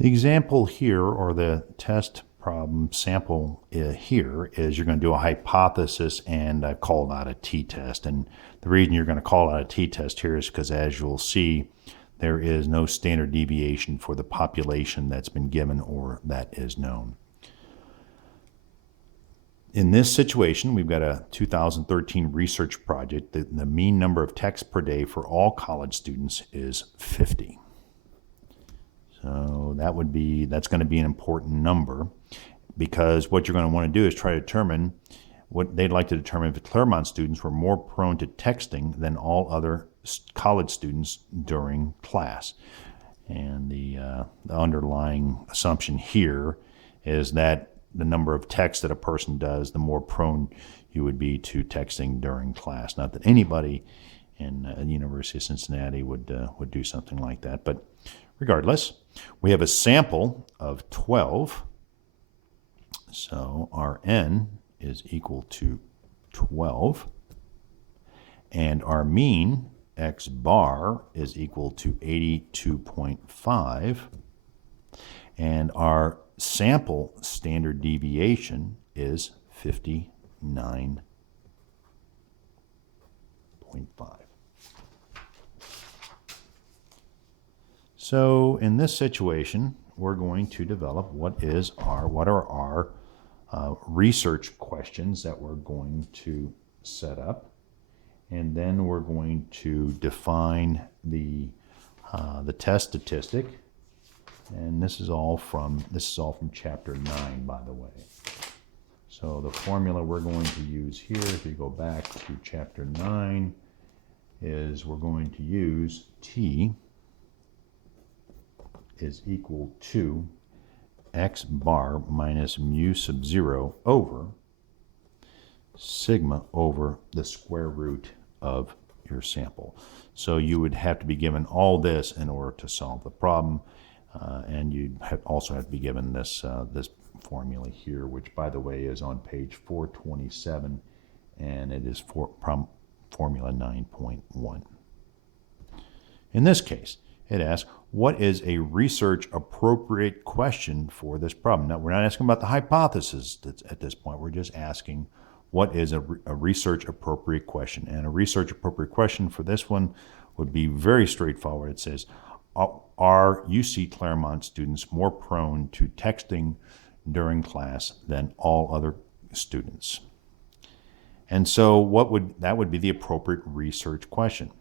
The example here, or the test problem sample here, is you're going to do a hypothesis, and I've called out a t-test. And the reason you're going to call out a t-test here is because, as you'll see, there is no standard deviation for the population that's been given or that is known. In this situation, we've got a 2013 research project. The mean number of texts per day for all college students is 50. So that's going to be an important number, because what you're going to want to do is try to determine what they'd like to determine if Claremont students were more prone to texting than all other college students during class. And the underlying assumption here is that the number of texts that a person does, the more prone you would be to texting during class. Not that anybody in the University of Cincinnati would do something like that, but regardless, we have a sample of 12. So our n is equal to 12, and our mean x bar is equal to 82.5, and our sample standard deviation is 59.5. So in this situation, we're going to develop what are our research questions that we're going to set up, and then we're going to define the test statistic. And this is all from chapter 9, by the way. So the formula we're going to use here, if you go back to chapter 9, is we're going to use T is equal to x bar minus mu sub 0 over sigma over the square root of your sample. So you would have to be given all this in order to solve the problem, and you'd also have to be given this formula here, which, by the way, is on page 427, and it is formula 9.1. In this case, it asks, what is a research appropriate question for this problem? Now, we're not asking about the hypothesis at this point. We're just asking, what is a research appropriate question? And a research appropriate question for this one would be very straightforward. It says, are UC Claremont students more prone to texting during class than all other students? And so that would be the appropriate research question.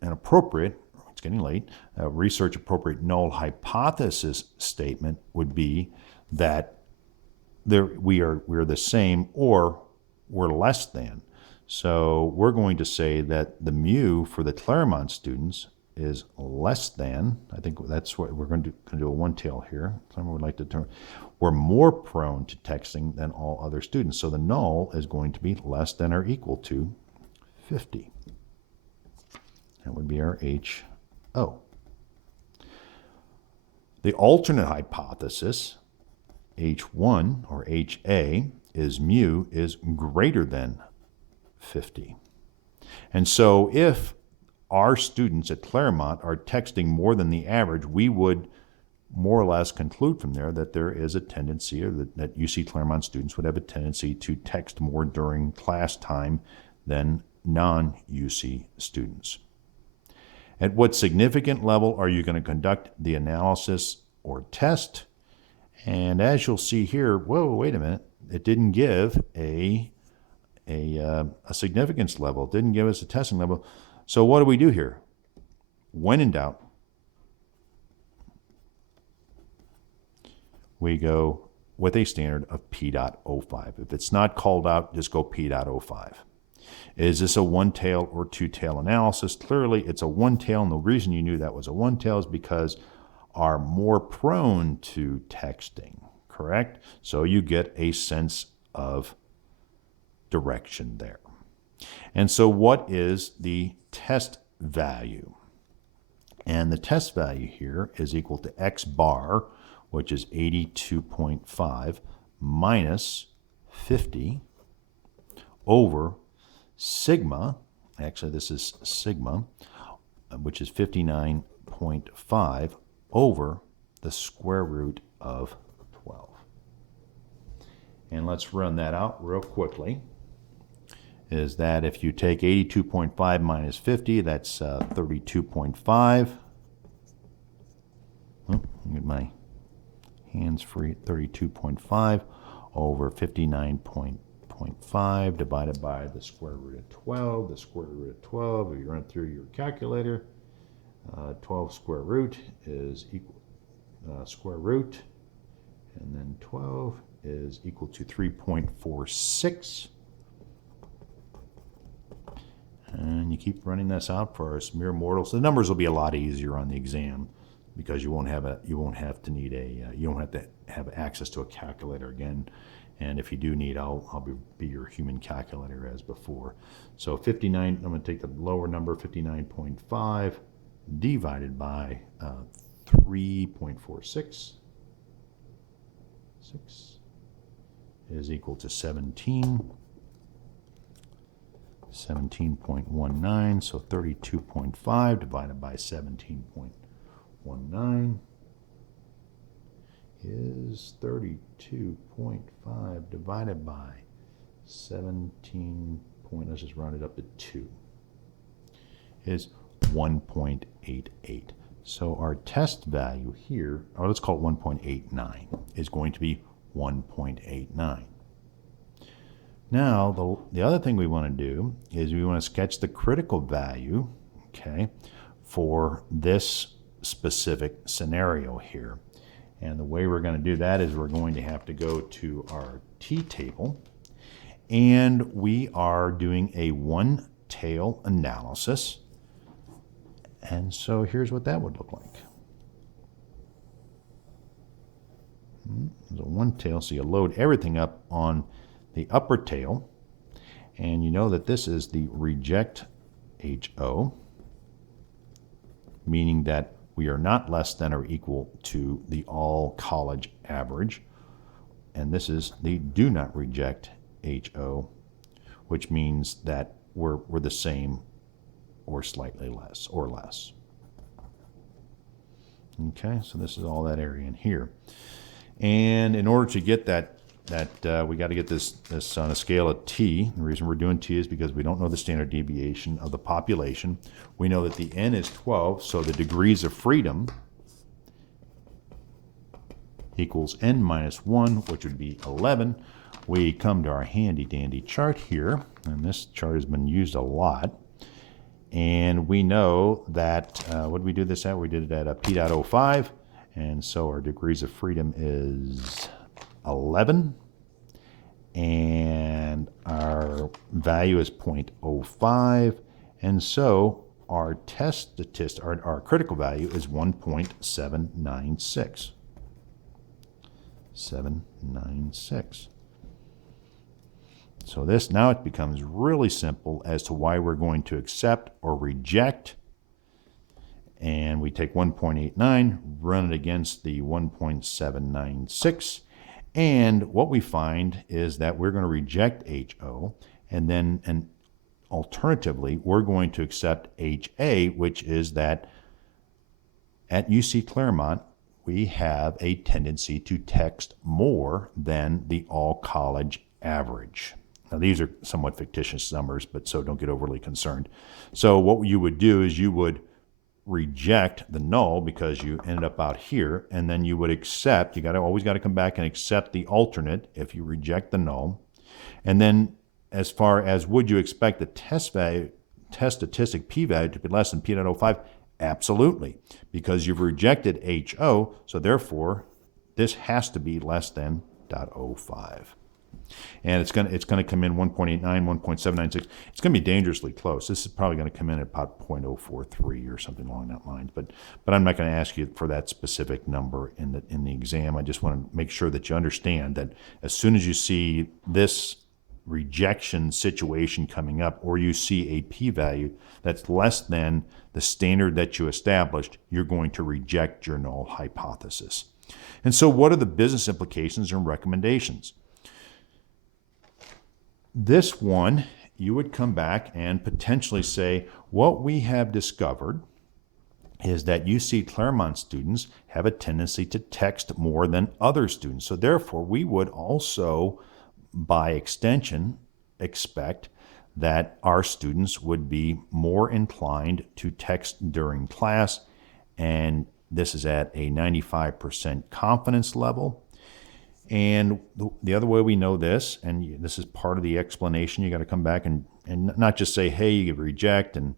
An appropriate, it's getting late, a research appropriate null hypothesis statement would be that we're the same or we're less than. So we're going to say that the mu for the Claremont students is less than, I think that's what we're going to do a one-tail here. Someone would like to determine, we're more prone to texting than all other students. So the null is going to be less than or equal to 50. That would be our HO. The alternate hypothesis, H1 or HA, is mu is greater than 50. And so if our students at Claremont are texting more than the average, we would more or less conclude from there that there is a tendency, or that UC Claremont students would have a tendency to text more during class time than non-UC students. At what significant level are you going to conduct the analysis or test? And as you'll see here, whoa, wait a minute, it didn't give a significance level. It didn't give us a testing level. So what do we do here? When in doubt, we go with a standard of P.05. If it's not called out, just go P.05. Is this a one-tail or two-tail analysis? Clearly, it's a one-tail, and the reason you knew that was a one-tail is because are more prone to texting, correct? So you get a sense of direction there. And so what is the test value? And the test value here is equal to x bar, which is 82.5, minus 50 over sigma, actually this is sigma, which is 59.5 over the square root of 12. And let's run that out real quickly. Is that if you take 82.5 minus 50, that's 32.5. Get my hands free. 32.5 over 59.5 divided by the square root of 12. The square root of 12, if you run it through your calculator, 12 square root is equal square root, and then 12 is equal to 3.46. And you keep running this out for us mere mortals. The numbers will be a lot easier on the exam because you won't have to have access to a calculator again. And if you do need, I'll be your human calculator as before. So 59, I'm going to take the lower number, 59.5 divided by 3.46 is equal to 17.19, so 32.5 divided by 17.19 is 32.5 divided by 17 point, let's just round it up to 2, is 1.88. So our test value here, or let's call it 1.89, is going to be 1.89. Now, the other thing we want to do is we want to sketch the critical value, okay, for this specific scenario here. And the way we're going to do that is we're going to have to go to our t-table, and we are doing a one-tail analysis. And so here's what that would look like. There's a one-tail, so you load everything up on the upper tail, and you know that this is the reject HO, meaning that we are not less than or equal to the all college average, and this is the do not reject HO, which means that we're the same or slightly less or less. Okay, so this is all that area in here, and in order to get that we got to get this on a scale of t. The reason we're doing t is because we don't know the standard deviation of the population. We know that the n is 12, so the degrees of freedom equals n minus 1, which would be 11. We come to our handy dandy chart here, and this chart has been used a lot. And we know that, what did we do this at? We did it at a p.05, and so our degrees of freedom is 11, and our value is 0.05, and so our test statistic, our critical value is 1.796. 796. So this, now it becomes really simple as to why we're going to accept or reject. And we take 1.89, run it against the 1.796, and what we find is that we're going to reject HO, and alternatively, we're going to accept HA, which is that at UC Claremont, we have a tendency to text more than the all-college average. Now, these are somewhat fictitious numbers, but so don't get overly concerned. So what you would do is you would reject the null because you ended up out here, and then you would accept, always got to come back and accept the alternate if you reject the null. And then as far as would you expect the test statistic p-value to be less than p.05? Absolutely, because you've rejected HO, so therefore this has to be less than 0.05. And it's going to come in 1.89, 1.796. It's going to be dangerously close. This is probably going to come in at about 0.043 or something along that line. But I'm not going to ask you for that specific number in the exam. I just want to make sure that you understand that as soon as you see this rejection situation coming up, or you see a p-value that's less than the standard that you established, you're going to reject your null hypothesis. And so what are the business implications and recommendations? This one, you would come back and potentially say, what we have discovered is that UC Claremont students have a tendency to text more than other students. So therefore, we would also, by extension, expect that our students would be more inclined to text during class, and this is at a 95% confidence level. And the other way we know this, and this is part of the explanation, you got to come back and not just say, hey, you reject and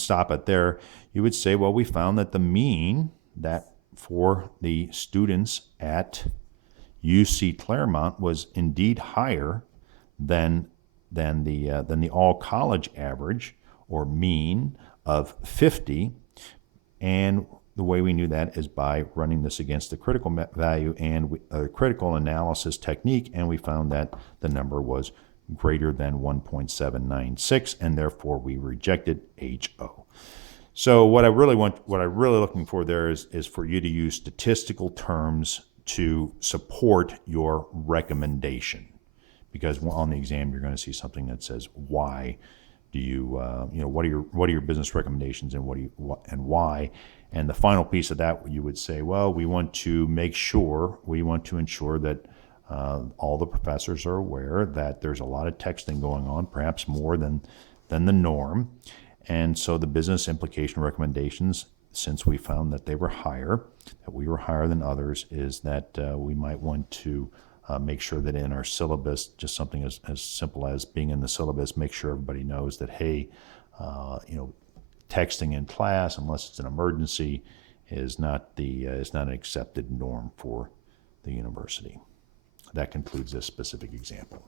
stop it there. You would say, well, we found that the mean that for the students at UC Claremont was indeed higher than the all college average or mean of 50. And the way we knew that is by running this against the critical value and critical analysis technique, and we found that the number was greater than 1.796, and therefore we rejected HO. So what I'm really looking for there is for you to use statistical terms to support your recommendation, because on the exam you're going to see something that says, why do you what are your business recommendations and why? And the final piece of that, you would say, well, we want to ensure that all the professors are aware that there's a lot of texting going on, perhaps more than the norm. And so the business implication recommendations, since we found that we were higher than others, is that we might want to make sure that in our syllabus, just something as simple as being in the syllabus, make sure everybody knows that, hey, texting in class, unless it's an emergency, is not an accepted norm for the university. That concludes this specific example.